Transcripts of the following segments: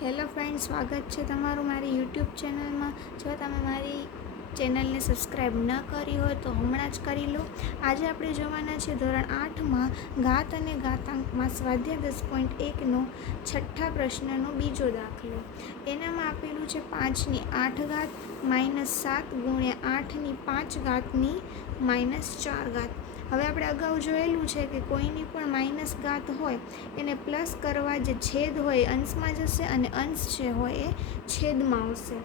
Hello friend, સ્વાગત છે તમારું મારી યુટ્યુબ ચેનલમાં. જો તમે મારી ચેનલને સબસ્ક્રાઈબ ન કરી હોય તો હમણાં જ કરી લો. આજે આપણે જોવાના છે ધોરણ 8માં ઘાત અને ઘાતાંકમાં સ્વાધ્યાય 10.1નો છઠ્ઠા પ્રશ્નનો બીજો દાખલો. એનામાં આપેલું છે 5 ની 8 ઘાત -7 ગુણ્યા 8 ની 5 ઘાતની -4 ઘાત. હવે આપણે અગાઉ જોયેલું છે કે કોઈની પણ માઇનસ ઘાત હોય એને પ્લસ કરવા જે છેદ હોય અંશમાં જશે અને અંશ જે હોય એ છેદમાં આવશે.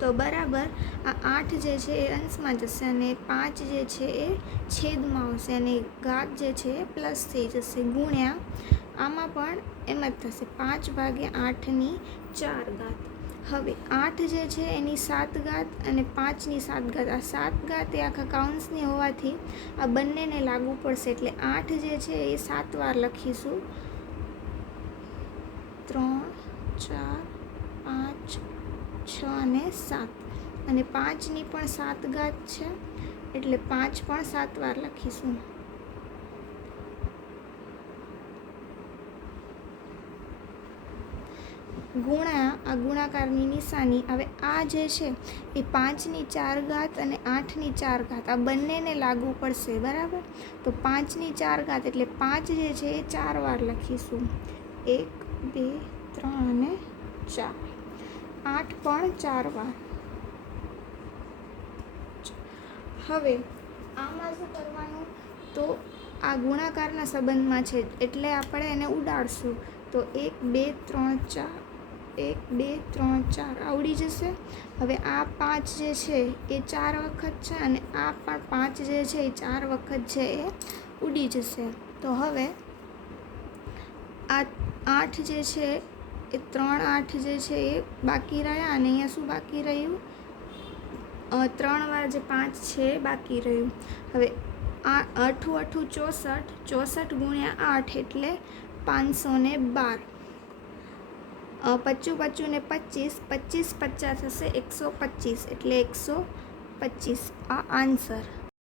તો બરાબર આ 8 જે છે એ અંશમાં જશે અને 5 જે છે એ છેદમાં આવશે અને ઘાત જે છે એ પ્લસ થઈ જશે ગુણ્યા આમાં પણ એમ જ થશે 5/8 ની 4 ઘાત. હવે 8 જે છે એની 7 ઘાત અને 5 ની 7 ઘાત. આ 7 ઘાત એ આખા કાઉન્સની હોવાથી આ બંનેને લાગુ પડશે એટલે 8 જે છે એ 7 વાર લખીશું. 3, 4, 5, 6 અને 7 અને 5 ની પણ 7 ઘાત છે એટલે 5 પણ 7 વાર લખીશું. ગુણ્યા આ ગુણાકારની નિશાની. હવે આ જે છે એ 5 ની 4 ઘાત અને 8 ની 4 ઘાત આ બંનેને લાગુ પડશે બરાબર. તો 5 ની 4 ઘાત એટલે 5 જે છે એ 4 વાર લખીશું. 1, 2, 3 અને 4. 8 પણ 4 વાર. હવે આમાં શું કરવાનું, તો આ ગુણાકારના સંબંધમાં છે એટલે આપણે એને ઉડાડશું. તો 1, 2, 3, 4. 1, 2, 3, 4 આવડી જશે. હવે આ 5 જે છે એ 4 વખત છે અને આ પણ 5 જે છે એ 4 વખત છે એ ઉડી જશે. તો હવે આ 8 જે છે એ 3 8 જે છે એ બાકી રહ્યા અને અહીંયા શું બાકી રહ્યું, 3 વાર જે 5 છે એ બાકી રહ્યું. હવે 8 8 64. 64 ગુણ્યા 8 એટલે 512. 25 25 ને 25. 25 50 થશે 125 એટલે 125 આ આન્સર.